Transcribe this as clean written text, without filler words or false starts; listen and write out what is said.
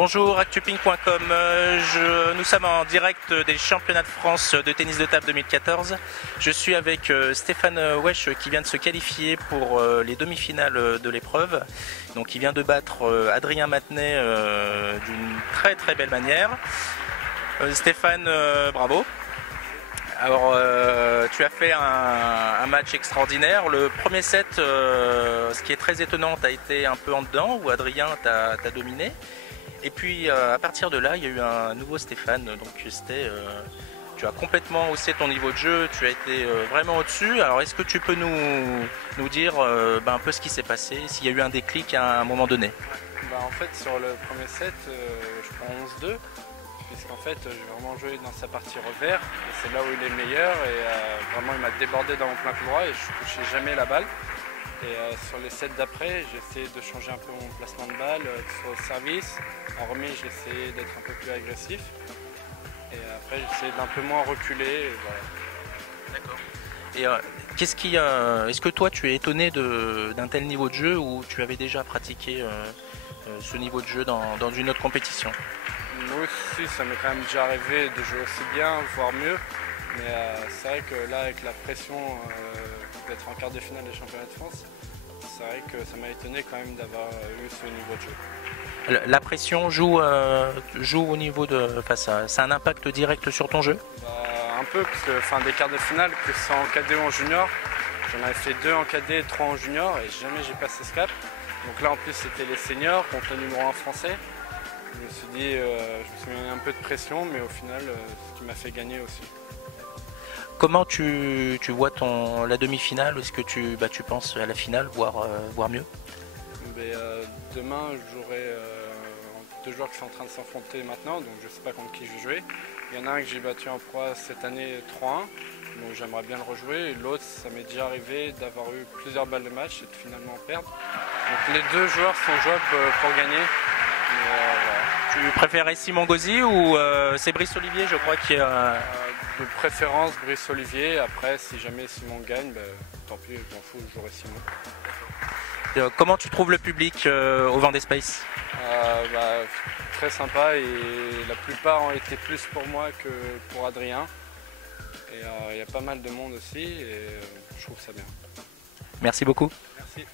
Bonjour, actuping.com. Nous sommes en direct des championnats de France de tennis de table 2014. Je suis avec Stéphane Wesch qui vient de se qualifier pour les demi-finales de l'épreuve. Donc il vient de battre Adrien Matenet d'une très très belle manière. Stéphane, bravo. Alors tu as fait un match extraordinaire. Le premier set, ce qui est très étonnant, tu as été un peu en dedans où Adrien t'a dominé. Et puis à partir de là, il y a eu un nouveau Stéphane, donc tu as complètement haussé ton niveau de jeu, tu as été vraiment au-dessus. Alors est-ce que tu peux nous dire un peu ce qui s'est passé, s'il y a eu un déclic à un moment donné? En fait, sur le premier set, je prends 11-2, puisqu'en fait, j'ai vraiment joué dans sa partie revers, et c'est là où il est meilleur, et vraiment il m'a débordé dans mon plein coup droit, et je ne touchais jamais la balle. Et sur les sets d'après, j'ai essayé de changer un peu mon placement de balle, que ce soit au service. En remise, j'ai essayé d'être un peu plus agressif. Et après, j'ai essayé d'un peu moins reculer. Et voilà. D'accord. Et est-ce que toi, tu es étonné d'un tel niveau de jeu ou tu avais déjà pratiqué ce niveau de jeu dans une autre compétition? Moi aussi, ça m'est quand même déjà arrivé de jouer aussi bien, voire mieux. Mais c'est vrai que là, avec la pression d'être en quart de finale des championnats de France, c'est vrai que ça m'a étonné quand même d'avoir eu ce niveau de jeu. La pression joue au niveau de... ça a un impact direct sur ton jeu? Un peu, parce que des quarts de finale, que ce soit en cadet ou en junior, j'en avais fait 2 en cadet et 3 en junior, et jamais j'ai passé ce cap. Donc là, en plus, c'était les seniors contre le numéro 1 français. Je me suis dit, je me suis mis un peu de pression, mais au final, ce qui m'a fait gagner aussi. Comment tu vois la demi-finale? Est-ce que tu penses à la finale, voire mieux? Demain, j'aurai 2 joueurs qui sont en train de s'affronter maintenant, donc je ne sais pas contre qui je vais jouer. Il y en a un que j'ai battu en pro cette année 3-1, donc j'aimerais bien le rejouer. Et l'autre, ça m'est déjà arrivé d'avoir eu plusieurs balles de match et de finalement perdre. Donc les 2 joueurs sont jouables pour gagner. Voilà. Tu préférais Simon Gauzy ou c'est Brice Olivier, je crois, qui est... De préférence Brice Olivier. Après, si jamais Simon gagne, tant pis, je m'en fous, je jouerai Simon. Comment tu trouves le public au Vendée Space? Très sympa, et la plupart ont été plus pour moi que pour Adrien. Et il y a pas mal de monde aussi, et je trouve ça bien. Merci beaucoup. Merci.